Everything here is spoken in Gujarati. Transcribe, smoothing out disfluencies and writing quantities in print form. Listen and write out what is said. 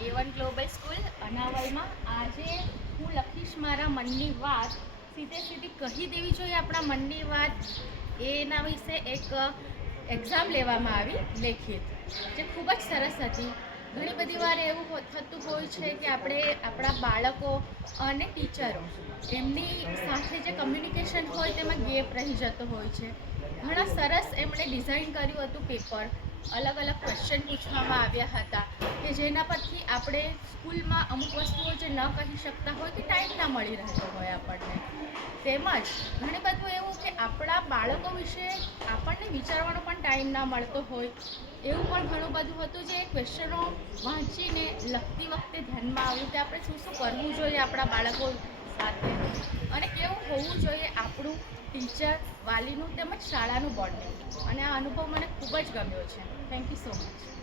A1 ગ્લોબલ સ્કૂલ અનાવલમાં આજે હું લખીશ મારા મનની વાત. સીધી કહી દેવી જોઈએ આપણા મનની વાત. એના વિશે એક એક્ઝામ લેવામાં આવી લેખિત, જે ખૂબ જ સરસ હતી. ઘણી બધી વાર એવું થતું હોય છે કે આપણે આપણા બાળકો અને ટીચરો એમની સાથે જે કમ્યુનિકેશન હોય તેમાં ગેપ રહી જતો હોય છે. ઘણા સરસ એમણે ડિઝાઇન કર્યું હતું પેપર. અલગ અલગ ક્વેશ્ચન પૂછવામાં આવ્યા હતા કે જેના પરથી આપણે સ્કૂલમાં અમુક વસ્તુઓ જે ન કહી શકતા હોય કે ટાઈમ ના મળી રહેતો હોય આપણને. તેમજ ઘણી બધું એવું કે આપણા બાળકો વિશે આપણને વિચારવાનો પણ ટાઈમ ના મળતો હોય, એવું પણ ઘણું બધું હતું જે ક્વેશ્ચનો વાંચીને લખતી વખતે ધ્યાનમાં આવ્યું કે આપણે શું શું કરવું જોઈએ આપણા બાળકો સાથે અને કેવું હોવું જોઈએ આપણું ટીચર વાલીનું તેમજ શાળાનું બોન્ડિંગ. અને આ અનુભવ મને ખૂબ જ ગમ્યો છે. Thank you so much.